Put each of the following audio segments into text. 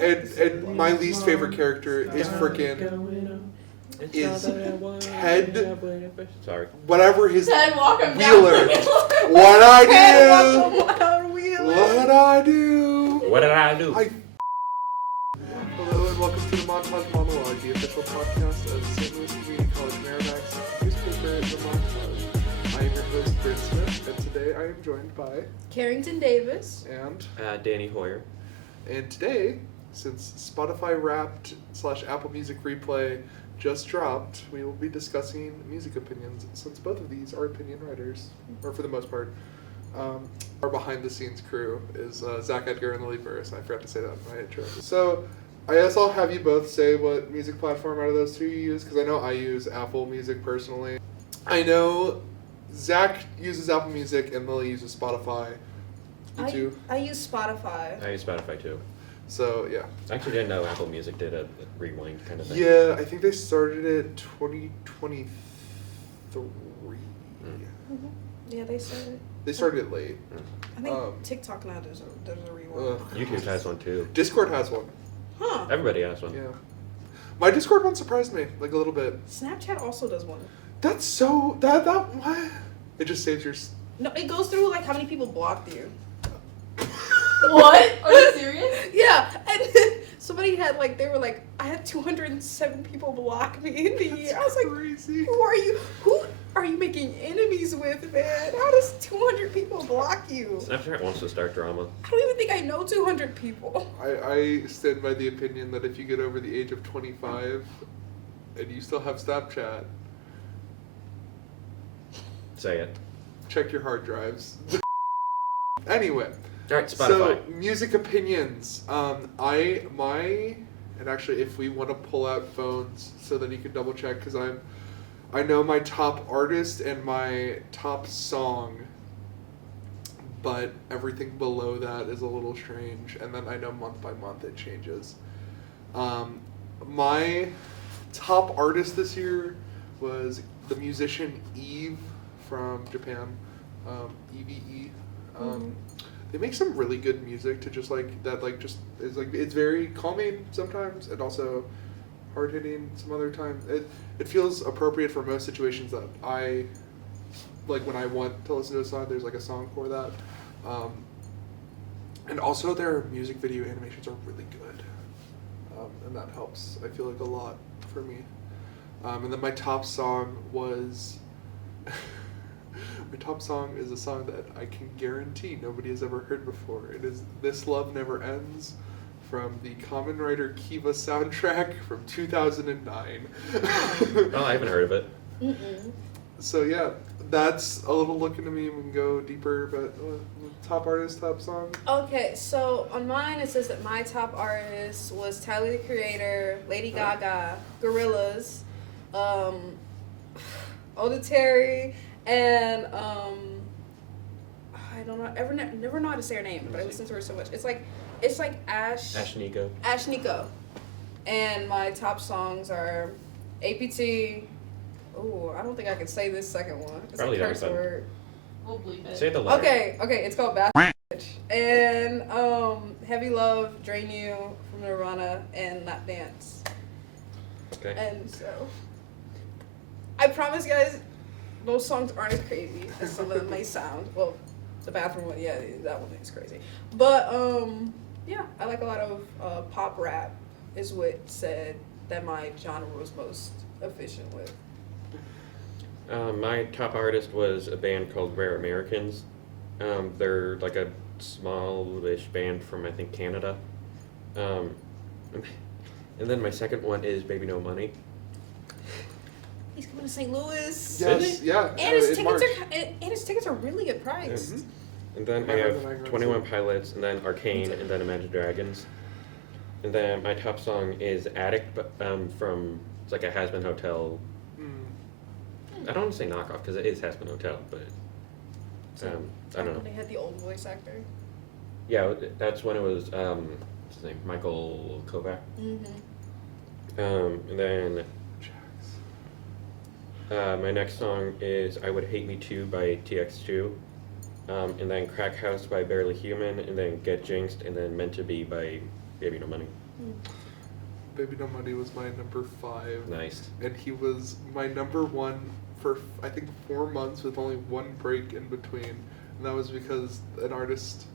And my least favorite character is Ted. Sorry. Whatever his Ted Walker Wheeler. What I do? What I do? What did I do? Hello and welcome to the Montage Monologues, the official podcast of St. Louis Community College Merrimack's newspaper, The Montage. I am your host, Brent Smith, and today I am joined by Carrington Davis and Danny Hoyer. And today, since Spotify Wrapped / Apple Music Replay just dropped, we will be discussing music opinions, since both of these are opinion writers, or for the most part. Our behind-the-scenes crew is Zach Edgar and Lily Burris. I forgot to say that in my intro. So, I guess I'll have you both say what music platform out of those two you use, because I know I use Apple Music personally. I know Zach uses Apple Music and Lily uses Spotify. You too? I use Spotify. I use Spotify too. So, yeah. I actually didn't know Apple Music did a rewind kind of thing. Yeah, I think they started it 2023. Mm-hmm. Yeah, they started. They started it late. I think TikTok now there's a rewind. YouTube has one too. Discord has one. Huh. Everybody has one. Yeah. My Discord one surprised me, like a little bit. Snapchat also does one. That's so... That what? It just saves your... No, it goes through like how many people blocked you. What? Are you serious? Yeah, and somebody had like, they were like, I had 207 people block me in the year. I was like, crazy. Who are you making enemies with, man? How does 200 people block you? Snapchat wants to start drama. I don't even think I know 200 people. I stand by the opinion that if you get over the age of 25 and you still have Snapchat, Say it. check your hard drives. Anyway. Alright, Spotify. So, music opinions. And actually, if we want to pull out phones so that you can double check, because I know my top artist and my top song, but everything below that is a little strange, and then I know month by month it changes. My top artist this year was the musician Eve from Japan, EVE. They make some really good music to just like that, like just is like it's very calming sometimes and also hard hitting some other times. It feels appropriate for most situations that I like when I want to listen to a song. There's like a song for that, and also their music video animations are really good, and that helps. I feel like a lot for me. And then my top song was. My top song is a song that I can guarantee nobody has ever heard before. It is This Love Never Ends from the Kamen Rider Kiva soundtrack from 2009. Oh, I haven't heard of it. Mm-mm. So yeah, that's a little look into me. We can go deeper, but top artist, top song? Okay, so on mine it says that my top artist was Tyler the Creator, Lady Gaga, Gorillaz, Oda Terry, and I don't know, never know how to say her name, but I listen to her so much. It's like Ash Nico. And my top songs are APT. Oh, I don't think I can say this second one. It's Probably a curse not. word. We'll bleep it. Say the letter. Okay, it's called Bad Bitch. And Heavy Love, Drain You from Nirvana, and Lap Dance. Okay. And so I promise guys, those songs aren't as crazy as some of them may sound. Well, the bathroom one, yeah, that one is crazy. But yeah, I like a lot of pop rap is what said that my genre was most efficient with. My top artist was a band called Rare Americans. They're like a smallish band from, I think, Canada. And then my second one is Baby No Money. He's coming to St. Louis. Yes, yeah. And his tickets are really good price. Mhm. And then I have 21 Pilots, and then Arcane, and then Imagine Dragons. And then my top song is Addict, but from, it's like a Has-Been Hotel. I don't want to say knockoff, because it is Has-Been Hotel, but I don't know. They had the old voice actor. Yeah, that's when it was, what's his name, Michael Kovac. Mm-hmm. And then my next song is I Would Hate Me Too by TX2. And then Crack House by Barely Human, and then Get Jinxed, and then Meant to Be by Baby No Money. Baby No Money was my number 5. Nice. And he was my number 1 for, I think, 4 months with only one break in between. And that was because an artist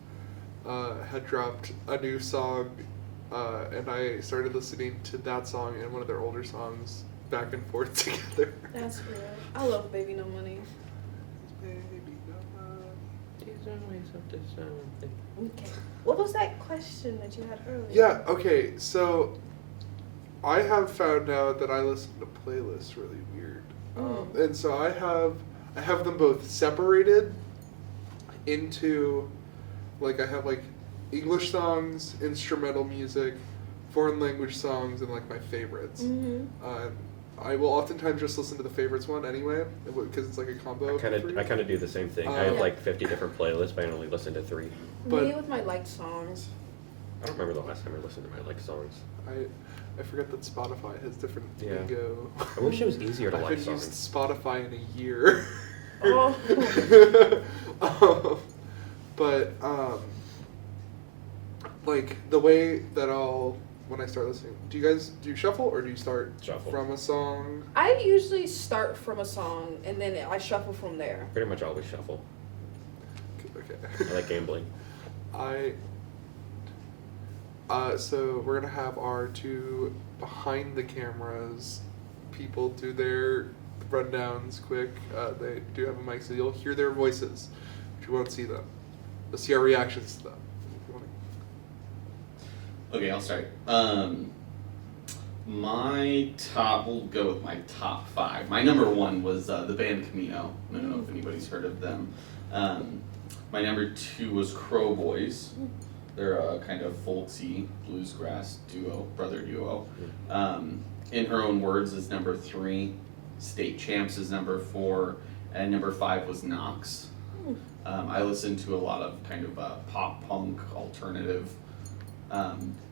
had dropped a new song, and I started listening to that song and one of their older songs back and forth together. That's real. I love Baby No Money. Baby No Money. Okay. What was that question that you had earlier? Yeah, okay, so I have found out that I listen to playlists really weird. And so I have them both separated into, like, I have, like, English songs, instrumental music, foreign language songs, and, like, my favorites. I will oftentimes just listen to the favorites one anyway, because it's like a combo. I kind of do the same thing. I have like 50 different playlists, but I only listen to 3. But me with my liked songs. I don't remember the last time I listened to my like songs. I forget that Spotify has different lingo. I wish it was easier to I've like been songs. used Spotify in a year. Oh. But like the way that when I start listening, do you shuffle or do you start Shuffle. from a song? I usually start from a song and then I shuffle from there. Pretty much always shuffle. Okay. I like gambling. So we're gonna have our 2 behind the cameras people do their rundowns quick. They do have a mic, so you'll hear their voices, but you won't see them. You'll see our reactions to them. Okay, I'll start. We'll go with my top 5. My number 1 was the band Camino. I don't know if anybody's heard of them. My number 2 was Crow Boys. They're a kind of folksy bluesgrass brother duo. In Her Own Words is number 3. State Champs is number 4. And number 5 was Knox. I listened to a lot of kind of pop punk alternative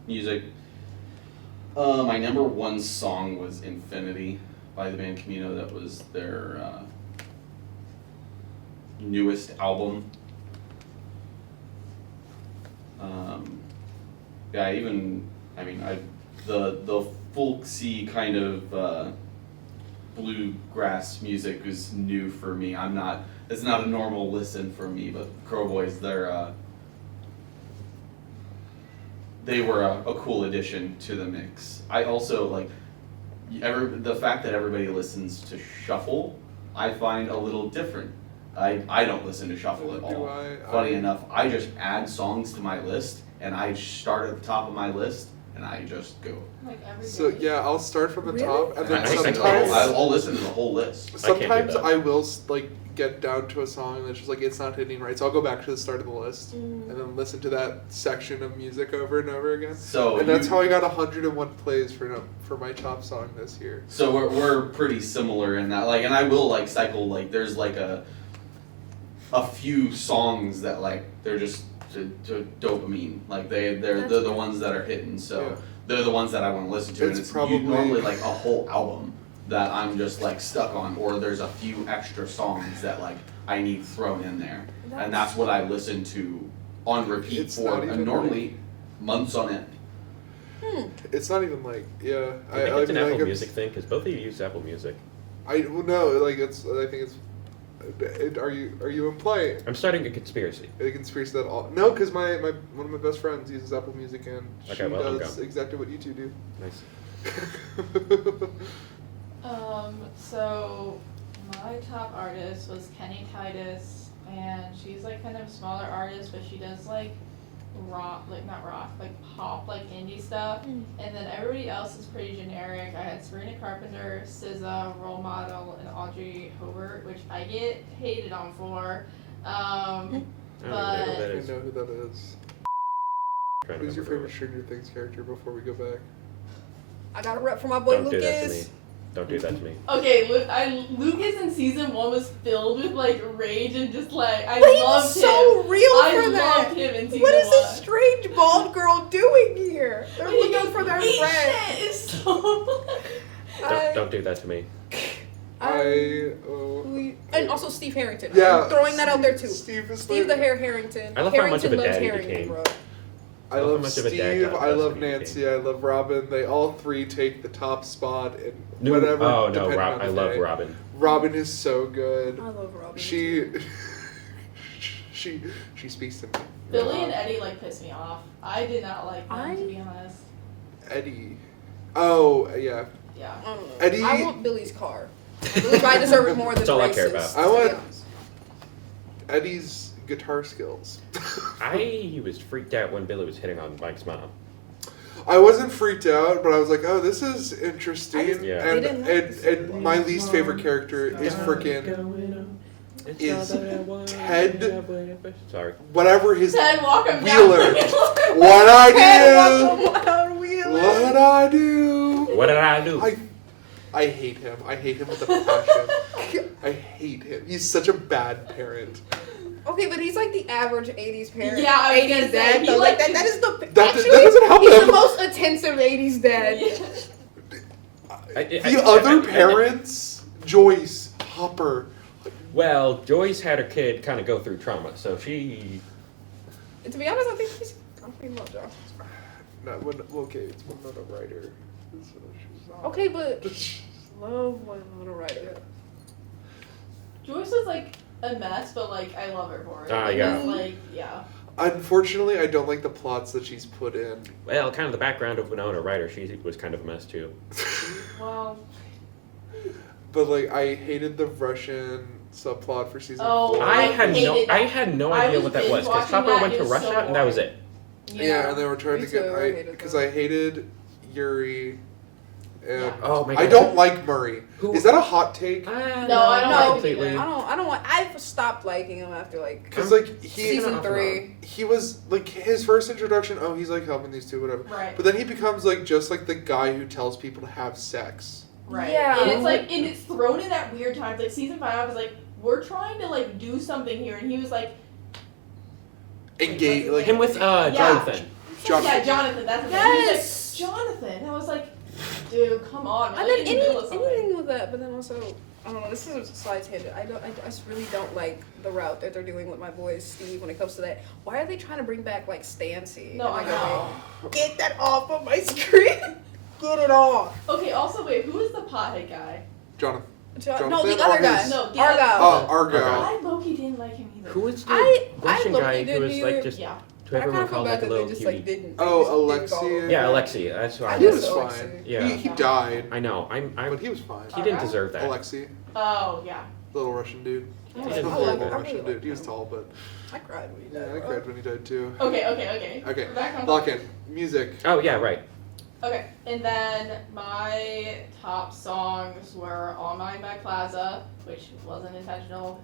music. My number 1 song was Infinity by the band Camino. That was their newest album. The folksy kind of bluegrass music is new for me. It's not a normal listen for me, but Crow Boys, they were a cool addition to the mix. I also like the fact that everybody listens to shuffle. I find a little different. I don't listen to shuffle at all. Funny enough, I just add songs to my list, and I start at the top of my list, and I just go. Like every day. So yeah, I'll start from the top, and then I sometimes I'll listen to the whole list. sometimes I will like get down to a song that's just like it's not hitting right, so I'll go back to the start of the list and then listen to that section of music over and over again. So that's how I got 101 plays for my top song this year. So we're pretty similar in that, like, and I will like cycle, like there's like a few songs that like they're just to dopamine, like they're the ones that are hitting, so Yeah. they're the ones that I want to listen to, It's and it's probably- normally like a whole album that I'm just like stuck on, or there's a few extra songs that like I need thrown in there, and that's what I listen to on repeat It's for not even normally months on end. It's not even like I think it's an Apple Music thing because both of you use Apple Music. No, like it's. I think it's. Are you implying I'm starting a conspiracy. a conspiracy that all? No, because my one of my best friends uses Apple Music and Okay, she well, I'm does gone. exactly what you two do. Nice. So my top artist was Kenny Titus, and she's like kind of a smaller artist, but she does like rock, like not rock, like pop, like indie stuff. And then everybody else is pretty generic. I had Sabrina Carpenter, SZA, Role Model, and Audrey Hobart, which I get hated on for. I don't even know who I that is. know who that is. Trying to Who's your remember favorite Stranger Things character before we go back? I got a rep for my boy Don't do that to me. Lucas. Don't do that to me. Okay, Lucas in season 1 was filled with like rage and just like I But he loved was him. so real I for that. loved him in season What is 1. this strange bald girl doing here? They're And he looking goes, for their "Eat friend. shit," it's so Don't do that to me. And also Steve Harrington. Yeah, I'm throwing that out there too. Steve is Steve the Hair Harrington. I love how much of Harrington a loves dad he Harrington, became. bro. I love much of a dad Steve, job I does love anything. Nancy, I love Robin. They all three take the top spot in No, whatever. oh no, depending on the I love day. Robin. Robin is so good. I love Robin. She too. she speaks to me. Billy and Eddie like piss me off. I did not like them, to be honest. Eddie. Oh yeah. Yeah. I don't know. Eddie- I want Billy's car. Billy's I deserve it more than That's all I racist, care about. to I be want- honest. Eddie's guitar skills. I was freaked out when Billy was hitting on Mike's mom. I wasn't freaked out, but I was like, "Oh, this is interesting." Yeah. And They didn't like this and movie. my least favorite character is freaking is Ted- Sorry. whatever his Ted, walk him Wheeler. down. What I Ted, do? welcome on Wheeler. What I do? What did I do? I hate him. I hate him with a passion. I hate him. He's such a bad parent. Okay, but he's like the average 80s parent. Yeah, I was gonna 80s say, dad. he Though. like- That is the That actually, doesn't help he's him. the most attentive 80s dad. The other parents, Joyce, Hopper. Well, Joyce had her kid kind of go through trauma, so she. To be honest, I think he's. I'm thinking about Josh. Okay, it's Winona Ryder. So she's not- Okay, but love Winona Ryder. Joyce is like a mess, but like I love her for it. Ah, Like, yeah. it's, like, yeah. Unfortunately, I don't like the plots that she's put in. Well, kind of the background of Winona Ryder, she was kind of a mess too. Well, But like, I hated the Russian subplot for season Oh, 4. I had hated that. I had no I idea was what that was because binge-watching Papa that, went it to was Russia so and that was boring. it. Yeah, and they were trying Me to get too, I hated because that. I hated Yuri, and Yeah. Oh my I God. don't like Murray. Who- Is that a hot take? No, I don't No, like him completely. either. I don't want. I've stopped liking him after like Because like season off and 3. he was like his first introduction. Oh, he's like helping these two, whatever. Right. But then he becomes like just like the guy who tells people to have sex. Right. Yeah. And it's like, and it's thrown in that weird time. Like season 5, I was like, we're trying to like do something here, and he was like, Engage like Him with Jonathan. Jonathan. yeah, Jonathan. That's his name. Yes. He was like, Jonathan. I was like, dude, come on. I man, mean, like, in the middle of something. anything with that, but then also, I don't know. This is a side tangent. I just really don't like the route that they're doing with my boy Steve when it comes to that. Why are they trying to bring back like Stancy? No, And, like, I know. okay, get that off of my screen. Get it off. Okay, also, wait, who is the pothead guy? Jonathan. No, Jonathan the other or guy. his- No, the Argyle. Argo. I low-key didn't like him either. Who was the I Russian low-key guy who didn't was either. like just Yeah. who I everyone kind of feel called bad like a that little they just cutie? like didn't. Oh, they just didn't Alexia. call him. Yeah, Alexi. That's who I He I was miss fine. Alexia. Yeah. He died, I know. but he was fine. He didn't Argyle? deserve that. Alexi, Oh, yeah. little Russian dude. Yeah, He I didn't like- deserve I that. really Russian like dude. He was him. tall, but I cried when he yeah, died. I cried when he died too. Okay. Okay, Back on lock in music. Oh yeah, right. Okay, and then my top songs were All Mine by Plaza, which wasn't intentional.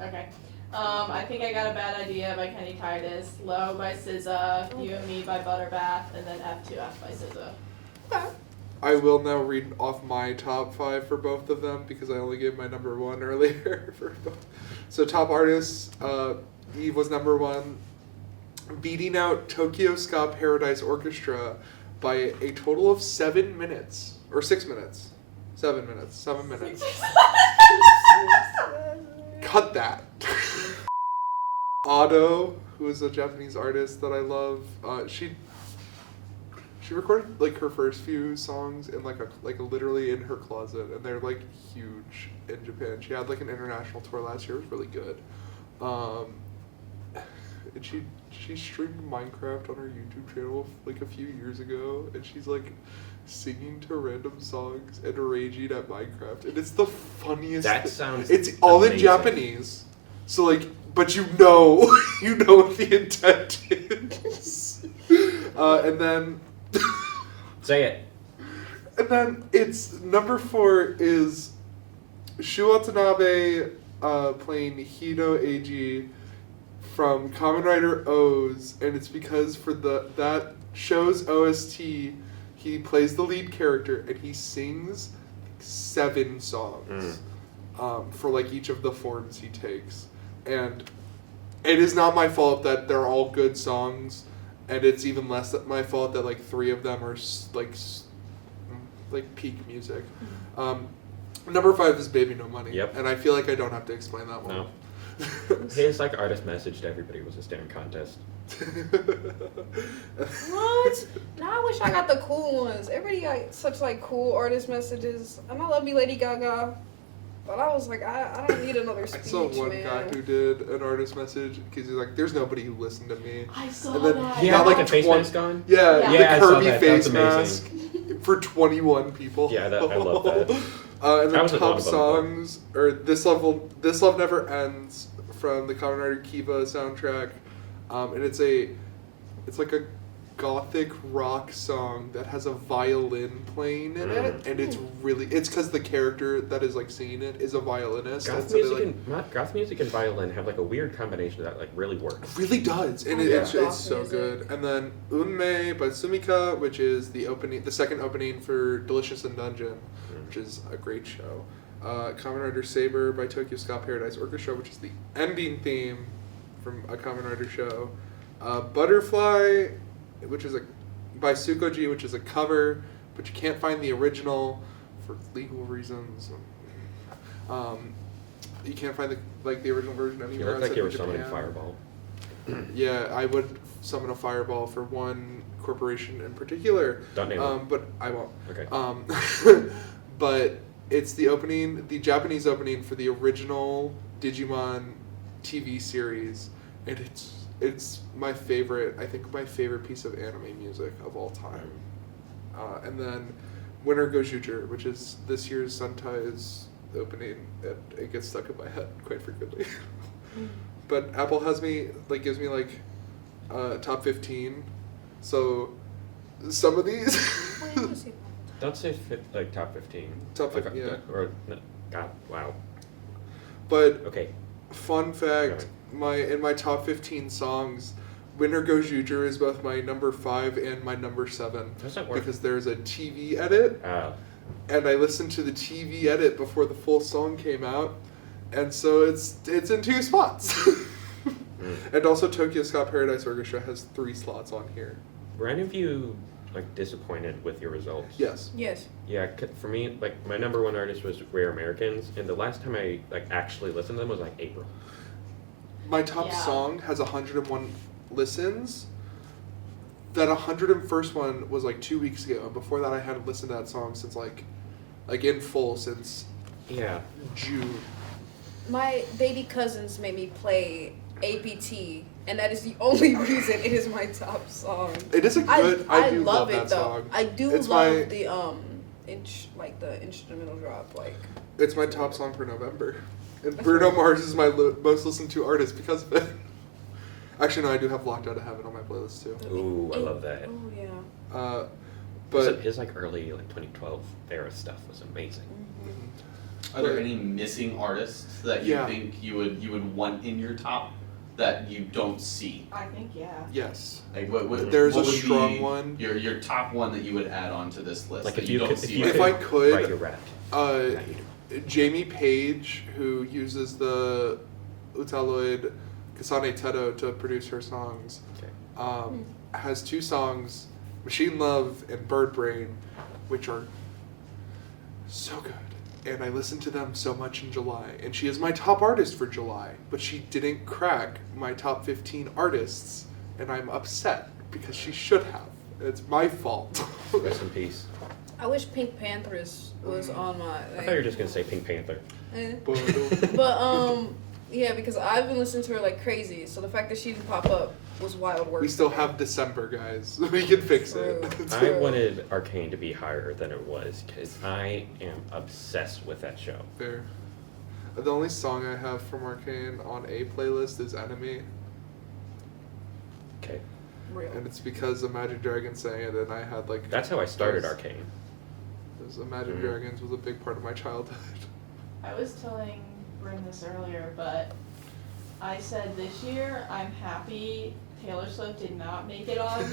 Okay. I Think I Got a Bad Idea by Kenny Titus, Low by SZA, You and Me by Butterbath, and then F2F by SZA. I will now read off my top 5 for both of them because I only gave my number 1 earlier for both. So top artists, Eve was number 1. Beating out Tokyo Ska Paradise Orchestra by a total of 7 minutes or 6 minutes. 7 minutes. 7 minutes. Cut that. Ado, who is a Japanese artist that I love, she recorded like her first few songs in like a literally in her closet, and they're like huge in Japan. She had like an international tour last year. It was really good. And she streamed Minecraft on her YouTube channel like a few years ago, and she's like singing to random songs and raging at Minecraft, and it's the funniest. That thing. sounds. It's all in amazing. Japanese, so like, but you know what the intent is. And then, Say it. and then it's number 4 is Shu Watanabe playing Hito Eiji from Kamen Rider O's, and it's because for that show's OST, he plays the lead character and he sings 7 songs for like each of the forms he takes, and it is not my fault that they're all good songs, and it's even less my fault that like 3 of them are like peak music. Number 5 is Baby No Money. Yep. And I feel like I don't have to explain that one. No. His like artist message to everybody was a staring contest. What? Now I wish I got the cool ones. Everybody got such like cool artist messages. And I love me Lady Gaga. But I was like, I don't need another speech, I saw one man. guy who did an artist message because he's like, "There's nobody who listened to me." I saw And then that. he Yeah, got like like a face 20 mask on. Yeah, Yeah, I the saw Kirby that. face That's mask for 21 people. Yeah, I love that. And I the was at one top of them, songs or This Love Never Ends from the Kamen Rider Kiva soundtrack, and it's like a gothic rock song that has a violin playing in it, and it's because the character that is like singing it is a violinist. Goth and so they, music, like, goth music and violin have like a weird combination that like really works. really does, and it's Goth so music. good. And then Unmei by Sumika, which is the second opening for Delicious in Dungeon, which is a great show. Kamen Rider Saber by Tokyo Ska Paradise Orchestra, which is the ending theme from a Kamen Rider show. Butterfly, which is by Sukoji, which is a cover, but you can't find the original for legal reasons. You can't find the original version You anywhere. look like you were outside of summoning Japan. Fireball. Yeah, I would summon a fireball for one corporation in particular. Don't name it. But I won't. Okay. But it's the Japanese opening for the original Digimon TV series, and it's my favorite. I think my favorite piece of anime music of all time. And then Winter Gojuger, which is this year's Sentai's opening, and it gets stuck in my head quite frequently. But Apple gives me top 15. So some of these Wait, I wanna see that. Don't say like top 15. Top Like, 15, yeah. Or no, God, wow. But Okay. fun fact, in my top 15 songs, Winter Gojuger is both my number 5 and my number 7. Does that work? Because there's a TV edit, and I listened to the TV edit before the full song came out, and so it's in 2 spots. And also Tokyo Ska Paradise Orchestra has 3 slots on here. Were any of you like disappointed with your results? Yes. Yes. Yeah, for me, like my number 1 artist was Rare Americans, and the last time I like actually listened to them was like April. My top song has 101 listens. That 101st one was like 2 weeks ago. Before that, I hadn't listened to that song since like in full since Yeah. June. My baby cousins made me play APT, and that is the only reason it is my top song. It is a good. I do love that it though. song. I do It's love my- the the instrumental drop. Like It's my top song for November. And Bruno Mars is my most listened to artist because of it. Actually, no, I do have Locked Out of Heaven on my playlist too. Ooh, I love that. Oh yeah. But His like early like 2012 era stuff was amazing. Are there any missing artists that you think you would want in your top that you don't see? I think yes, Like what there's what a would strong be one. Your top one that you would add onto this list Like that if you you don't could, see. If I could, write your rap. Jamie Page, who uses the Utaloid Kasane Teto to produce her songs, has 2 songs, Machine Love and Bird Brain, which are so good. And I listened to them so much in July. And she is my top artist for July, but she didn't crack my top 15 artists, and I'm upset because she should have. It's my fault. Rest in peace. I wish Pink Panthers was on my. I thought you were just gonna say Pink Panther. But yeah, because I've been listening to her like crazy. So the fact that she didn't pop up was wild work. We still have December, guys. We can fix it. I wanted Arcane to be higher than it was because I am obsessed with that show. Fair. The only song I have from Arcane on a playlist is Enemy. Okay. Real. And it's because Imagine Dragons sang it, and I had like. That's how I started those- Arcane. Those Imagine Dragons was a big part of my childhood. I was telling Bryn this earlier, but I said this year I'm happy Taylor Swift did not make it on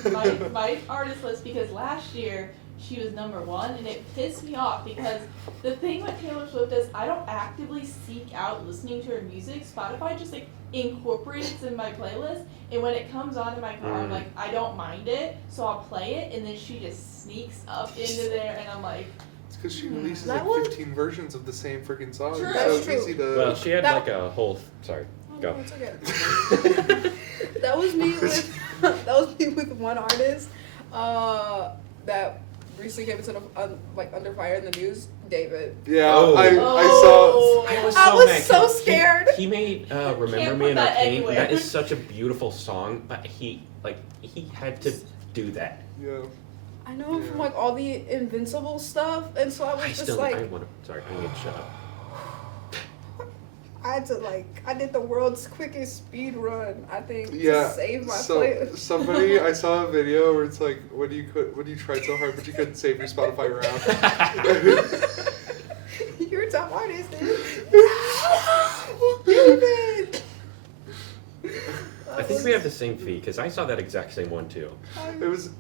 my artist list because last year she was number 1 and it pissed me off because the thing with Taylor Swift is I don't actively seek out listening to her music. Spotify just like incorporates it in my playlist, and when it comes on in my car I'm like I don't mind it, so I'll play it, and then she just sneaks up into there and I'm like It's because she releases That like one- 15 versions of the same freaking song. True. So That's it's true. easy to. Well, she had That- like a whole. Sorry. Oh, Go. no, it's okay. That was me with that was me with one artist that recently came into under fire in the news. David. Yeah, Oh. I Oh. saw. I was I so was mad. so scared. He made Remember Can't Me put in that Arcane. anywhere. That is such a beautiful song, but he had to do that. Yeah. I know him from Yeah. like all the Invincible stuff, and so I was just like, I need to shut up. I did the world's quickest speed run. I think Yeah. to save my So playlist. I saw a video where it's like when you tried so hard but you couldn't save your Spotify Wrapped. You're a top artist, dude. David. I think we have the same feed because I saw that exact same one too.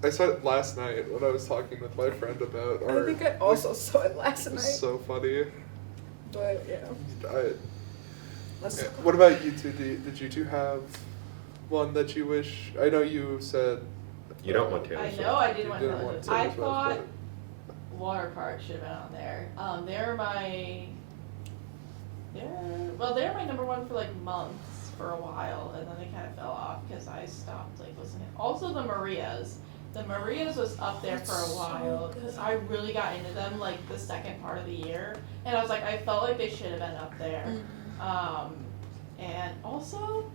I saw it last night when I was talking with my friend about I art. think I also saw it last It night. was so funny. But yeah, let's talk What about you two? Did you two have one that you wish? I know you said You don't want Taylor I Swift. know I didn't you want didn't Taylor want Swift. I Taylor Swift, thought but- Water Park should have been on there. They're my number one for like months for a while, and then they kind of fell off because I stopped like listening. Also the Marias. The Marias was up there for a while because I really got into them like the second part of the year, and I was like, I felt like they should have been up there. And also,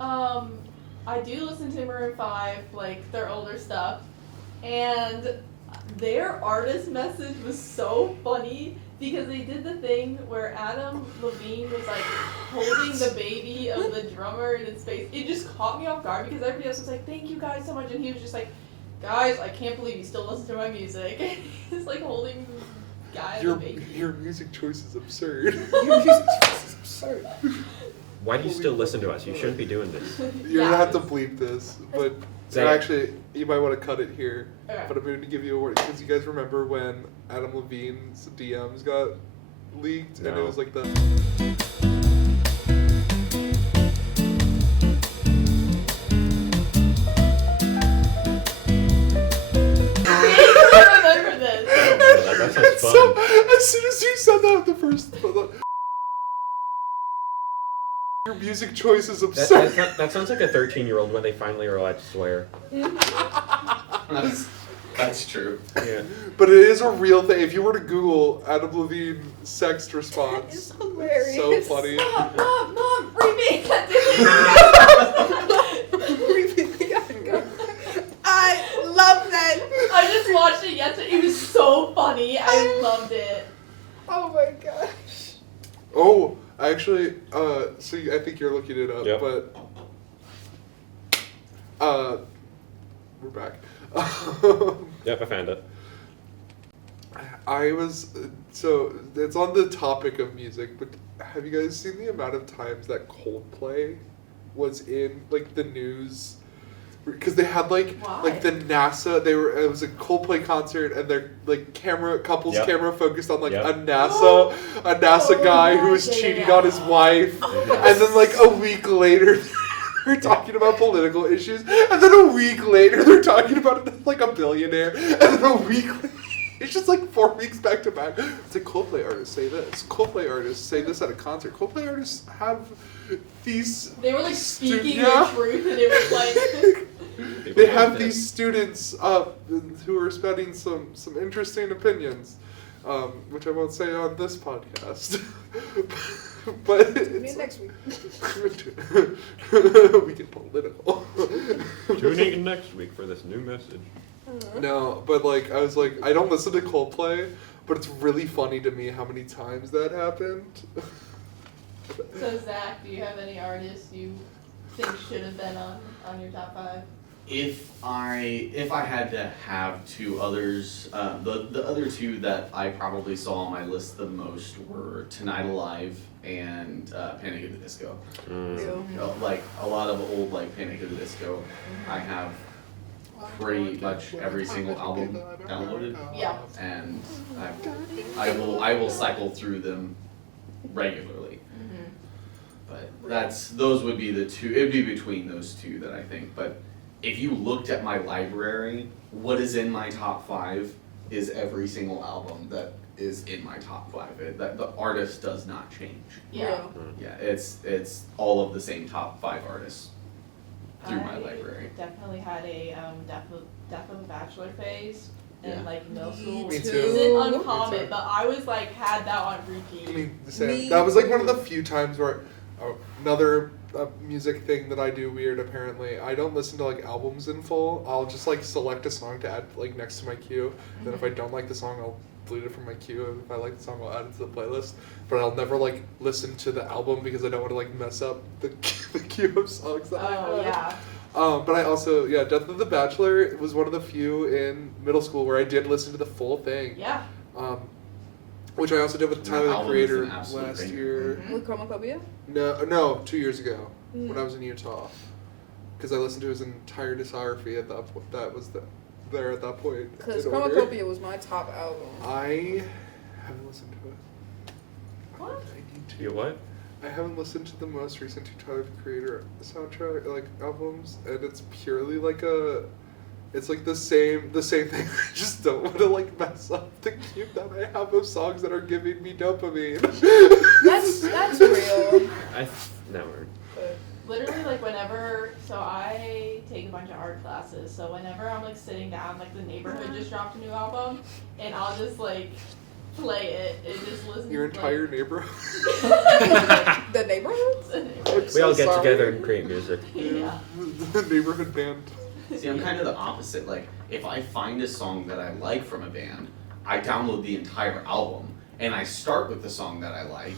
I do listen to Maroon 5, like their older stuff, and their artist message was so funny because they did the thing where Adam Levine was like holding the baby of the drummer in his face. It just caught me off guard because everybody else was like, thank you guys so much, and he was just like, guys, I can't believe you still listen to my music. He's like holding the guy and the baby. Your music choice is absurd. Your music choice is absurd. Why do you still listen to us? You shouldn't be doing this. You're Yeah. gonna have to bleep this, but Say it. actually, you might want to cut it here. Okay. But I'm going to give you a warning because you guys remember when Adam Levine's DMs got leaked and it No. was like the. I remember this. Oh, that sounds fun. So, as soon as you said that, your music choice is absurd. That sounds like a 13-year-old when they finally are allowed to swear. That's true. Yeah. But it is a real thing. If you were to Google Adam Levine sext That is response, hilarious. so funny. Mom, remake that. We gotta go. I love that. I just watched it yesterday. It was so funny. I loved it. Oh my gosh. Oh, actually, so I think you're looking it up, Yep. but, we're back. Yep, I found it. I was, so it's on the topic of music, but have you guys seen the amount of times that Coldplay was in, like, the news? Because they had, like the NASA, it was a Coldplay concert, and their, like, couple's Yep. camera focused on, like, Yep. a NASA guy who was yeah, cheating yeah. on his wife, and then, like, a week later, they're talking about political issues, and then a week later, they're talking about, like, a billionaire, and then a week later, it's just like 4 weeks back to back. It's like Coldplay artists say this. Coldplay artists say this at a concert. Coldplay artists have these. They were like speaking Yeah. the truth, and it was like. They have these students who are spouting some interesting opinions, which I won't say on this podcast. But Me it's next week. we get political. Tune in next week for this new message. No, but like I was like I don't listen to Coldplay, but it's really funny to me how many times that happened. So Zach, do you have any artists you think should have been on your top 5? If I had to have two others, the other two that I probably saw on my list the most were Tonight Alive and Panic at the Disco. Like a lot of old like Panic at the Disco, I have pretty much every single album downloaded, Yeah. and I will cycle through them regularly. But those would be the two. It would be between those two that I think. But if you looked at my library, what is in my top 5 is every single album that is in my top 5. That the artist does not change. Yeah. Yeah, it's all of the same top 5 artists. through my library. Definitely had a Death of a Bachelor phase in Yeah. like middle school. Me Which too. isn't Me uncommon, too. but I was like had that on I repeat. mean, the same. Me That was like one of too. the few times where another music thing that I do weird. Apparently, I don't listen to like albums in full. I'll just like select a song to add like next to my queue. Then if I don't like the song, I'll delete it from my queue. And if I like the song, I'll add it to the playlist. But I'll never like listen to the album because I don't want to like mess up the queue of songs that I Oh have. yeah. But I also, Death of the Bachelor was one of the few in middle school where I did listen to the full thing. Yeah. Which I also did with That Tyler the album is Creator an absolute last banger. year. With Chromacopia? No, 2 years ago when Mm. I was in Utah, because I listened to his entire discography at that point. That was there at that point. Because in order. Chromacopia was my top album. I haven't listened to it. What? I need to. You what? I haven't listened to the most recent two Tyler the Creator soundtrack albums, and it's purely like it's like the same thing. I just don't want to like mess up the queue that I have of songs that are giving me dopamine. That's real. Never. But Literally, like whenever, so I take a bunch of art classes. So whenever I'm like sitting down, like the neighborhood just dropped a new album, and I'll just like play it and just listen. Your to, entire neighborhood. the neighborhoods? I'm We so all get sorry. together and create music. Yeah. The neighborhood band. See, I'm kind of the opposite. Like, if I find a song that I like from a band, I download the entire album, and I start with the song that I like,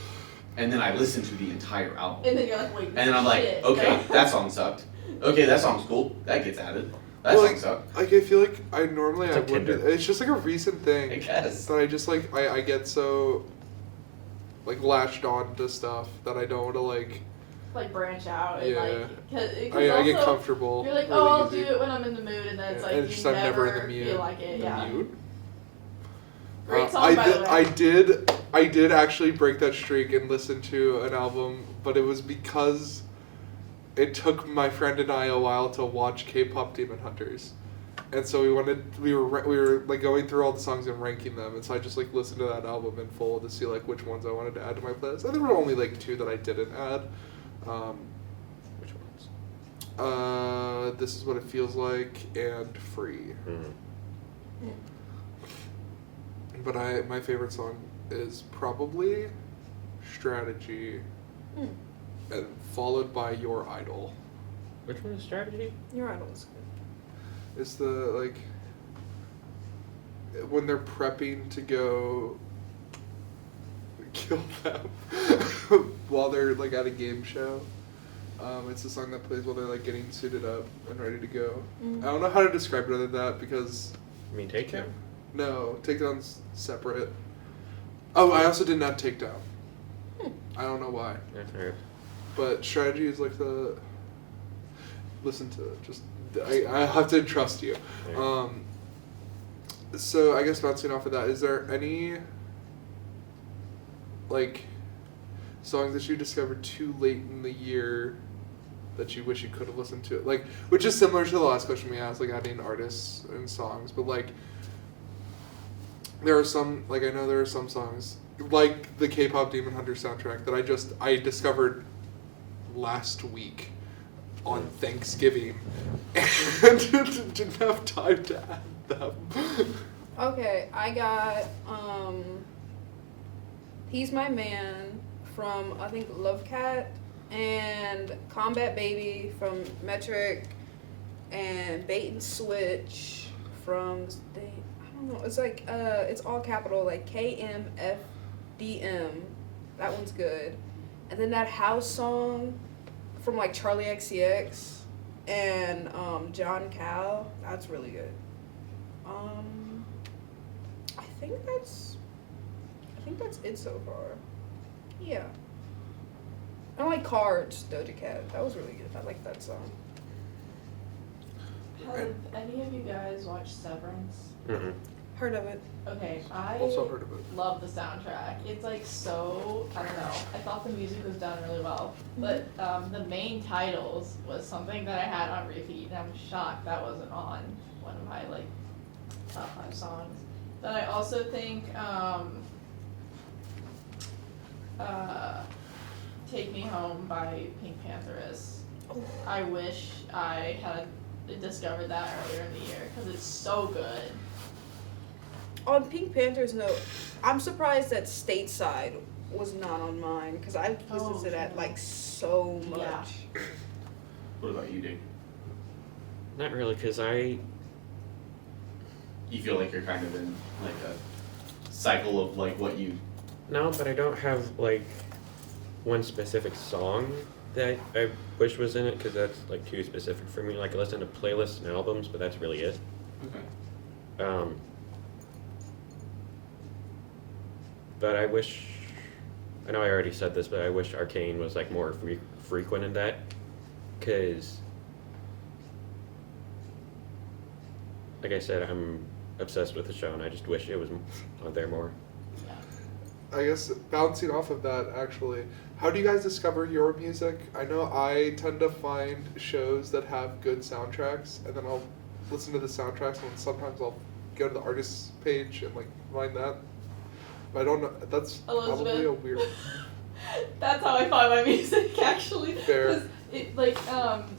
and then I listen to the entire album. And then you're like, wait. And then I'm like, shit. okay, that song sucked. Okay, that song's cool. That gets added. That Well, song sucked. Like I feel like I normally It's I like would. Tinder. It's just like a recent thing. I guess. That I just like I get so like latched on to stuff that I don't want to like. Like branch out and Yeah. like, cause I get also, comfortable. You're like, really oh, I'll easy. do it when I'm in the mood, and then it's Yeah, like and you just I'm never in the feel mood. like it. The Yeah. mood? Great song, by the way. I did actually break that streak and listen to an album, but it was because it took my friend and I a while to watch K-pop Demon Hunters, and so we were like going through all the songs and ranking them, and so I just like listened to that album in full to see like which ones I wanted to add to my playlist, and there were only like 2 that I didn't add. Which ones? This Is What It Feels Like and Free. Mm. But my favorite song is probably Strategy, Mm. and followed by Your Idol. Which one is Strategy? Your idol is good. It's the like when they're prepping to go kill them while they're like at a game show. It's the song that plays while they're like getting suited up and ready to go. Mm. I don't know how to describe it other than that because You mean Takedown? no, Takedown's separate. Oh, I also did not Takedown. Hmm. I don't know why, That's right. but Strategy is like the. Listen to it. Just I have to trust you. Yeah. So I guess bouncing off of that, is there any like songs that you discovered too late in the year that you wish you could have listened to? Like, which is similar to the last question we asked, like adding artists and songs, but like there are some, like I know there are some songs like the K-pop Demon Hunter soundtrack that I discovered last week on Thanksgiving and didn't have time to add them. Okay, I got He's My Man from I think Love Cat and Combat Baby from Metric and Bait and Switch from I don't know, it's like it's all capital like KMFDM. That one's good. And then that house song from like Charlie XCX and John Cal, that's really good. I think that's it so far. Yeah. I like Cards, Doja Cat. That was really good. I like that song. Have any of you guys watched Severance? Mm-mm. Heard of it. Okay, I Also heard of it. love the soundtrack. It's like so, I don't know. I thought the music was done really well, but the main titles was something that I had on repeat, and I'm shocked that wasn't on one of my like top 5 songs. But I also think Take Me Home by Pink Panther is I wish I had discovered that earlier in the year because it's so good. On Pink Panther's note, I'm surprised that Stateside was not on mine because I listened to that like so much. Yeah. What about you, Dick? Not really, because You feel like you're kind of in like a cycle of like what you. no, but I don't have like one specific song that I wish was in it because that's like too specific for me. Like I listen to playlists and albums, but that's really it. Okay. But I wish, I know I already said this, but I wish Arcane was like more frequent in that, because, like I said, I'm obsessed with the show, and I just wish it was on there more. I guess bouncing off of that, actually, how do you guys discover your music? I know I tend to find shows that have good soundtracks, and then I'll listen to the soundtracks, and sometimes I'll go to the artist's page and like find that. But I don't know. That's Elizabeth. probably a weird. That's how I find my music, actually. Fair. 'Cause it, like,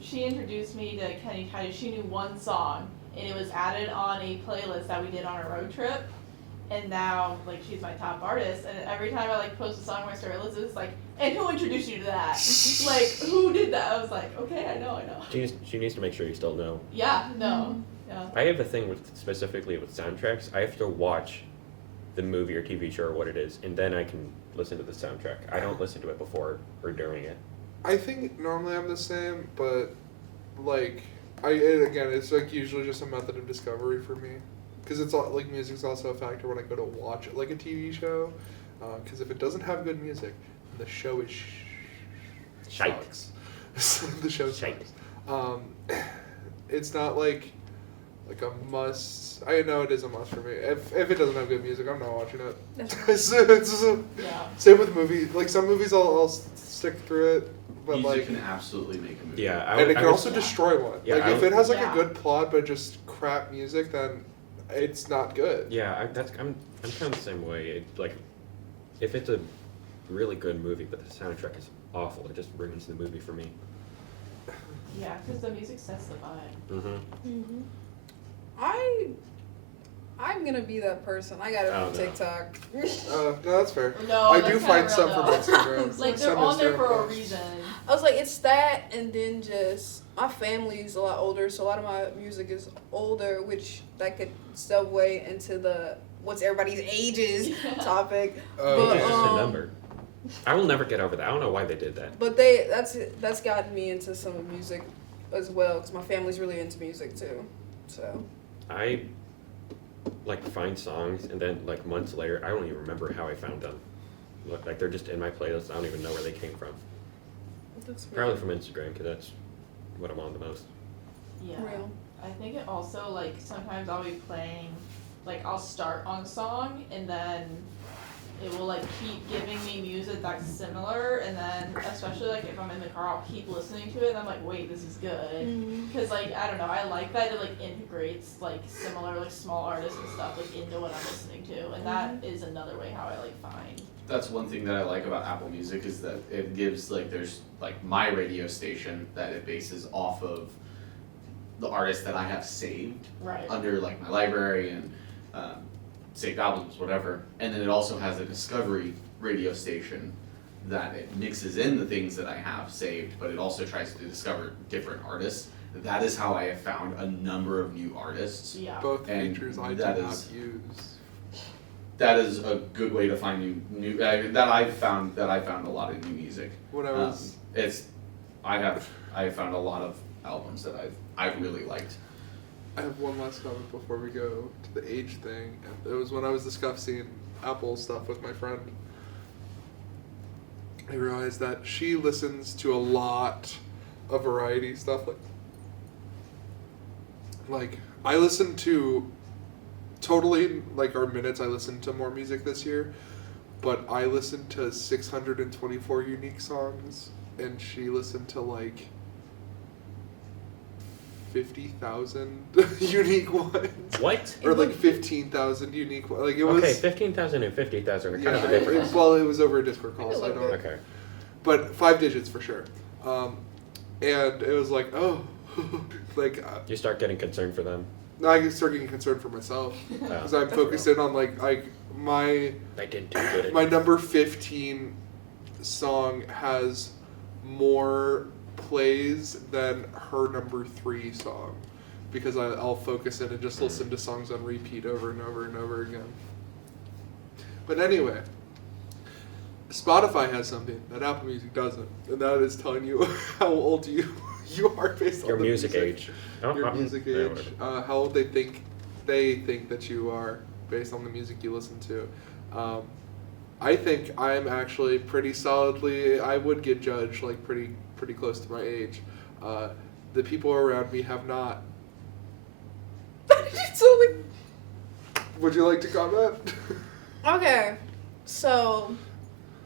she introduced me to Kenny Titus. She knew one song, and it was added on a playlist that we did on a road trip. And now, like, she's my top artist. And every time I, like, post a song where I start Elizabeth's like, and who introduced you to that? Like, who did that? I was like, okay, I know. She needs to make sure you still know. Yeah, no. Yeah. I have a thing with specifically with soundtracks. I have to watch the movie or TV show or what it is, and then I can listen to the soundtrack. I don't listen to it before or during it. I think normally I'm the same, but like again, it's like usually just a method of discovery for me, because it's all like music's also a factor when I go to watch like a TV show, because if it doesn't have good music, the show is Shite. sucks. The show Shite. sucks. It's not like a must. I know it is a must for me. If it doesn't have good music, I'm not watching it. it's Yeah. same with movies. Like some movies, I'll stick through it, but Music like, can absolutely make a movie. Yeah, and it can would- also destroy one. Yeah, like I if would- it has like Yeah. a good plot but just crap music, then it's not good. Yeah, I'm kind of the same way. Like, if it's a really good movie but the soundtrack is awful, it just ruins the movie for me. Yeah, because the music sets the vibe. Mm-hmm. I'm gonna be that person. I got it Oh, from no. TikTok. No, that's fair. No, I that's do kinda find real, some from though. Instagram. Like, they're Some on there Instagram for a posts. reason. I was like, it's that, and then just my family's a lot older, so a lot of my music is older, which that could segue into the what's everybody's ages topic. Oh, But, It's just a um, number. I will never get over that. I don't know why they did that. But that's gotten me into some music as well, because my family's really into music too. So I like find songs and then like months later, I don't even remember how I found them. Like they're just in my playlist. I don't even know where they came from. that's Probably from Instagram because that's what I'm on the most. Yeah. real. I think it also, like, sometimes I'll be playing, like, I'll start on a song, and then it will, like, keep giving me music that's similar, and then, especially, like, if I'm in the car, I'll keep listening to it, and I'm like, wait, this is good. Mm-hmm. Because, like, I don't know, I like that it, like, integrates, like, similar, like, small artists and stuff, like, into what I'm listening to, and that is another way how I, like, find. That's one thing that I like about Apple Music is that it gives like there's like my radio station that it bases off of the artists that I have saved Right. under like my library and saved albums, whatever. And then it also has a Discovery radio station that it mixes in the things that I have saved, but it also tries to discover different artists. That is how I have found a number of new artists. Mm-hmm. Yeah. Both And features I do that not is- use. That is a good way to find new that I've found a lot of new music. When I was I have found a lot of albums that I've really liked. I have one last comment before we go to the age thing. And it was when I was discussing Apple stuff with my friend. I realized that she listens to a lot of variety stuff. Like I listen to totally like our minutes. I listened to more music this year, but I listened to 624 unique songs, and she listened to like 50,000 unique ones. What? Or like 15,000 unique ones. Like it was. Okay, 15,000 and 50,000 are kind of a Yeah, difference. well, it was over a Discord call, Maybe a so I little don't. bit. Okay. But 5 digits for sure. and it was like, oh, like You start getting concerned for them. now I start getting concerned for myself because I'm That's focused in on like my I didn't do good. my number 15 song has more plays than her number 3 song because I'll focus in and just listen to songs on repeat over and over and over again. But anyway, Spotify has something that Apple Music doesn't, and that is telling you how old you are based on Your the music age. Oh, your music yeah, age, whatever. how old they think that you are based on the music you listen to. I think I'm actually pretty solidly. I would get judged like pretty close to my age. The people around me have not. So, Would you like to comment? okay, so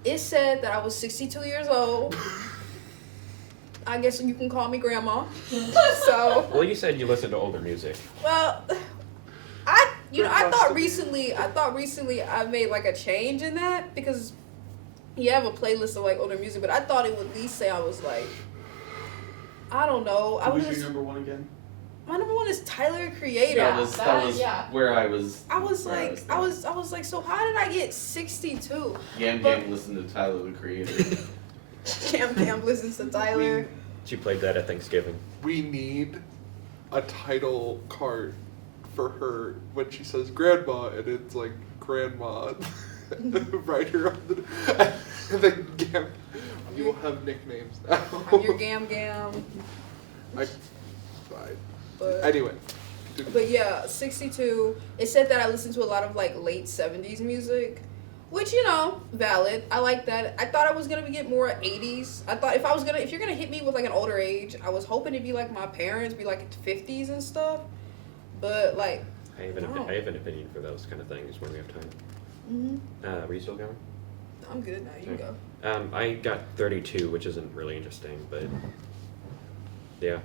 it said that I was 62 years old. I guess you can call me grandma. So, Well, you said you listen to older music. well, I thought recently I made like a change in that because you have a playlist of like older music, but I thought it would at least say I was like, I don't know. What was your number one again? My number one is Tyler the Creator. Yeah, that was yeah. where I was. I was where like, I was like, so how did I get 62? Yam but- Yam listened to Tyler the Creator. Cam listens to Tyler. She played that at Thanksgiving. We need a title card for her when she says grandma, and it's like grandma. Write her on the. And then Gam, you will have nicknames now. I'm your Gam. Fine. But Anyway. But yeah, 62. It said that I listened to a lot of like late 70s music, which, you know, valid. I like that. I thought I was gonna get more 80s. I thought if you're gonna hit me with like an older age, I was hoping it'd be like my parents, be like 50s and stuff. But like, I have an opinion for those kind of things when we have time. Are you still going? I'm good now. You Okay. go. I got 32, which isn't really interesting, but yeah.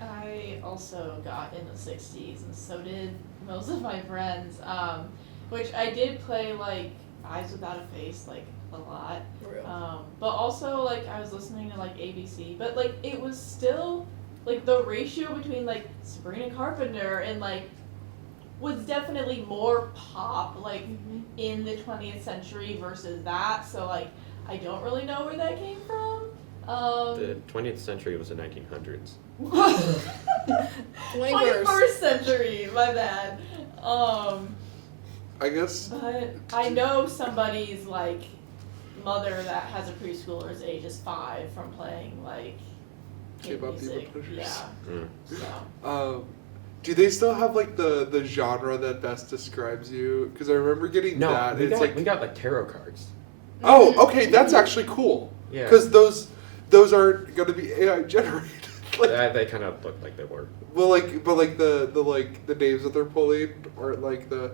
I also got in the 60s, and so did most of my friends. Which I did play like Eyes Without a Face like a lot. For real. But also like I was listening to like ABC, but like it was still like the ratio between like Sabrina Carpenter and like was definitely more pop like in the 20th century versus that. So like I don't really know where that came from. The 20th century was the 1900s. 21st. century, my bad. I guess. But I know somebody's like mother that has a preschooler's age is 5 from playing like kid K-pop diva music. pushers. Yeah. Mm. So Do they still have like the genre that best describes you? Because I remember getting No, that. we It's got like tarot cards. Oh, okay, that's actually cool. Yeah. Because those aren't going to be AI generated. Like, They kind of looked like they were. well, the names that they're pulling aren't like the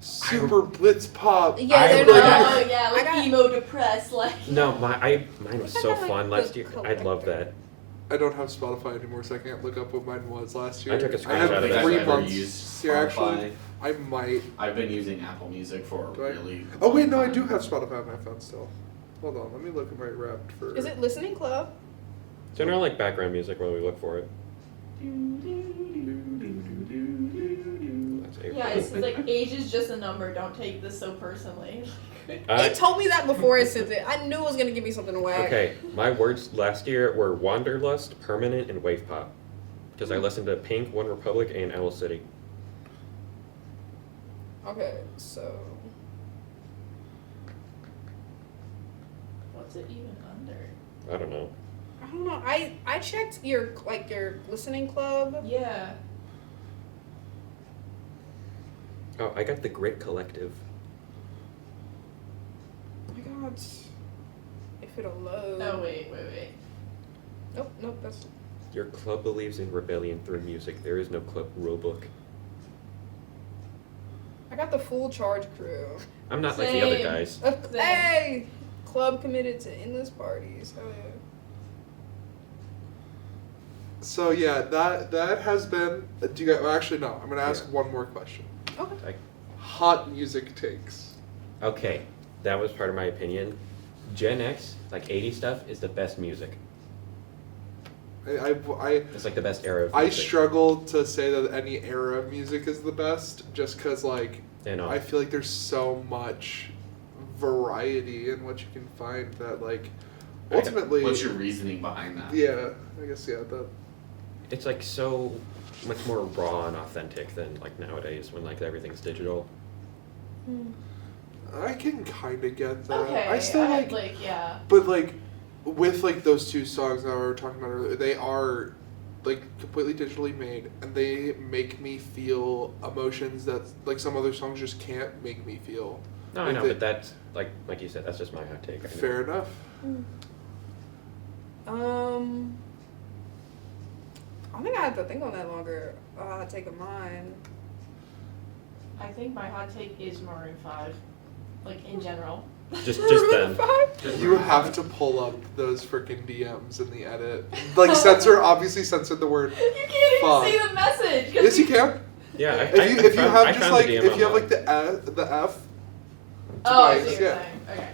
super blitz pop. Yeah, I they're really not. oh yeah, like I got- emo depressed like. No, mine was so I got, like, fun the last year. I love collector. that. I don't have Spotify anymore, so I can't look up what mine was last year. I took a I had screenshot of that. 3 I've never months used here, actually. Spotify. I might. I've been using Apple Music for a Do I? really. Oh wait, long no, I time. do have Spotify on my phone still. Hold on, let me look at my Wrapped for. Is it Listening Club? General like background music while we look for it. That's Yeah, it's like age is just a number. Don't take this so personally. It told me that before it sent it. I knew it was gonna give me something to whack. Okay, my words last year were Wanderlust, Permanent, and Wave Pop. Because I listened to Pink, One Republic, and Owl City. Okay, so What's it even under? I don't know. I don't know. I checked your Listening Club. Yeah. Oh, I got the Grit Collective. Oh my God. If it'll load. Oh wait. Nope. That's. Your club believes in rebellion through music. There is no club rulebook. I got the Full Charge Crew. I'm not like the other Same. guys. Hey, club committed to endless parties. Oh yeah. So yeah, that has been. Do you guys, actually no? I'm gonna ask Yeah. one more question. Okay. Hot music takes. Okay, that was part of my opinion. Gen X, like 80s stuff, is the best music. It's like the best era of I music. struggle to say that any era of music is the best, just because like You know. I feel like there's so much variety in what you can find that like ultimately. What's your reasoning behind that? Yeah, I guess that. It's like so much more raw and authentic than like nowadays when like everything's digital. I can kind of get that. Okay, I still like, yeah. but like with like those two songs that we were talking about earlier, they are like completely digitally made, and they make me feel emotions that like some other songs just can't make me feel. No, I Like know, they- but that's like you said, that's just my hot take. I know. Fair enough. I think I have to think on that longer. Take a mine. I think my hot take is Maroon 5, like in general. Just then. You have to pull up those freaking DMs in the edit. Like obviously censor the word. You can't Fuck. even see the message. 'cause Yes, you can. Yeah, If you have I just found like the DM if you have online. like the F. Oh, I twice, see what you're yeah. saying. Okay.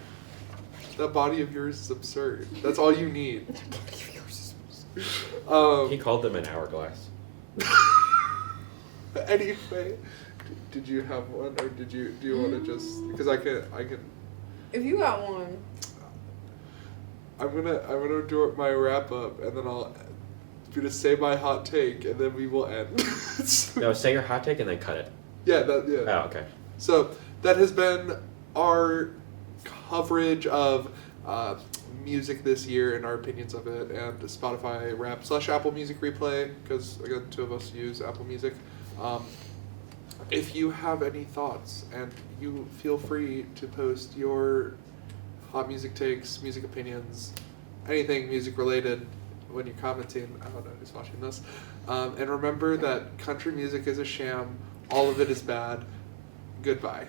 That body of yours is absurd. That's all you need. He called them an hourglass. Anyway, did you have one, or do you want to just? Because I can. If you got one. I'm gonna do my wrap up, and then I'm gonna say my hot take, and then we will end. No, say your hot take and then cut it. Yeah. Oh, okay. So that has been our coverage of music this year and our opinions of it, and Spotify Rap / Apple Music Replay, because again, two of us use Apple Music. If you have any thoughts, and you feel free to post your hot music takes, music opinions, anything music related when you're commenting. I don't know who's watching this. And remember that country music is a sham. All of it is bad. Goodbye.